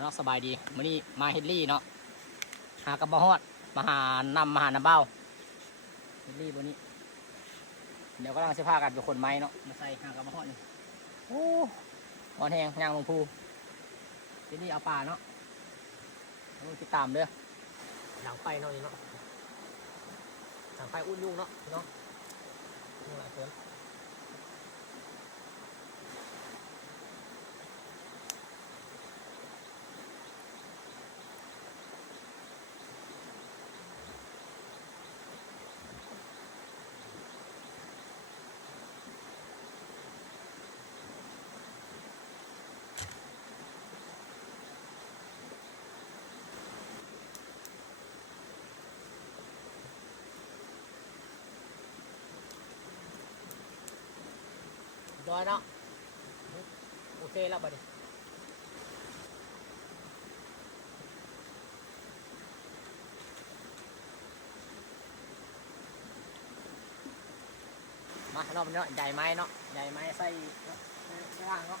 เนาะสบายดีมื้อนี้มาเฮดลี่เนาะหากระบะฮอดมาหานำมาหาน้ำเบ้าเฮดลี่บนนี้เดี๋ยวก็ลังเสื้อผ้ากันเป็นคนไม้เนาะมาใส่หากระบะฮอดนี่โอ้อ่อนแหงย่างลงภูเฮดลี่เอาป่าเนาะต้องติดตามเด้อหลังไฟเนาะนี่เนาะหลังไฟอุ่นยุ่งเนาะเนาะยุ่งหลายเกินดอยเนาะโอเคแล้วบัดนี้มาเนาะมันเนาะใหญ่ไม้เนาะใหญ่ไม้ใส่ว่างเนาะ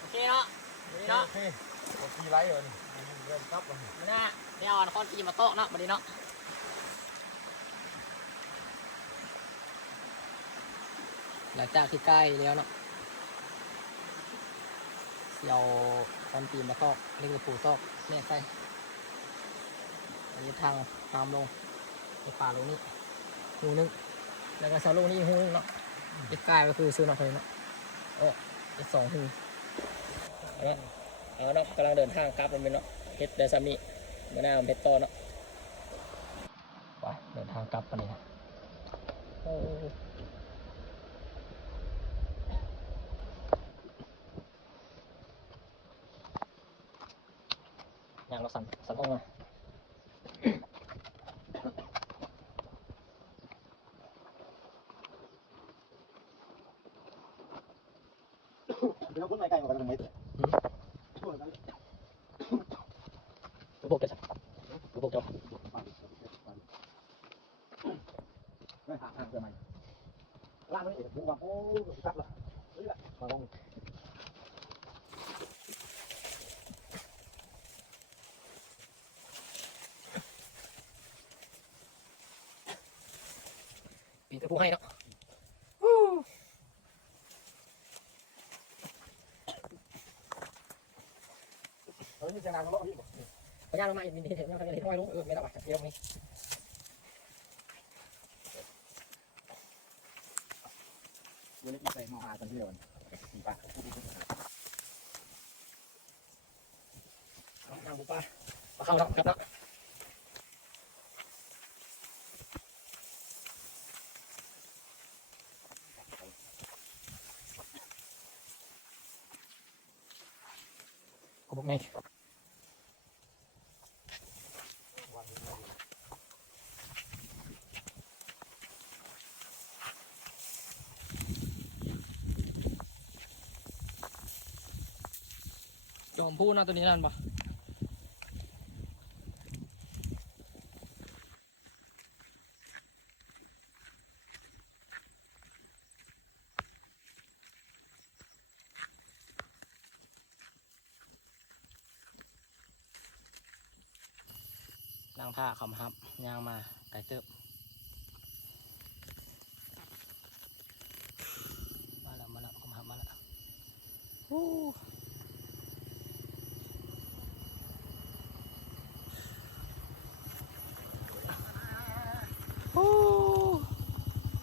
โอเคเนาะเนาะ โอเคกดทีไลท์เลยเริ่มครับแล้ว มันน่ะเดี๋ยวเอาคอนอีมาโต๊ะเนาะบัดนี้เนาะหลังจากที่ใกล้แล้วเนาะเดี๋ยวคอนตีมาโต๊ะนี่คือปูโต๊ะเนี่ยใส่อันนี้ทางตามลงในป่าลงนี้หูนึงแล้วก็เสาลงนี่หูนึงเนาะที่ใกล้ก็คือซื้อเนาะเลยเนาะอีก2 หูเอาเนาะกำลังเดินทางกลับมันเป็นเนาะเฮ็ดเดซามิเมื่อหน้ามันเพชรโตเนาะไปเดินทางกลับกันนี่ครับอย่างเราสั่นออกมาเดี๋ยวคนไหนไกลกว่ากันทำไมตัวช่วยกัน พวกเจ้าพวกเจ้า ไม่หาทางเจอไหมล่างนี่บุกแบบโอ้ซับละนี่แหละมาลง ปีตะปูให้เนาะเฮ้ยมีเสียงดังมาเลาะพี่ พยายามลงมาอีกนิดนึงไม่ต้องเลยไม่รู้ไม่ต้องเดี๋ยวนี้ วันนี้ใส่หม้ออาสันที่เดียวกันปลา น้ำปูปลาเข้าแล้วครับเนาะก็บอกไงจอมพูดนะตัวนี้นั่นปะนั่งท่าคำฮับย่างมาไก่เติบมาแล้วคำฮับมาแล้ว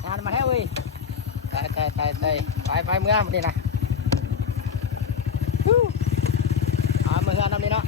งานมาแล้วเว้ยตายไปเมื่อมันดีนะเมื่อน้ำนี้เนาะ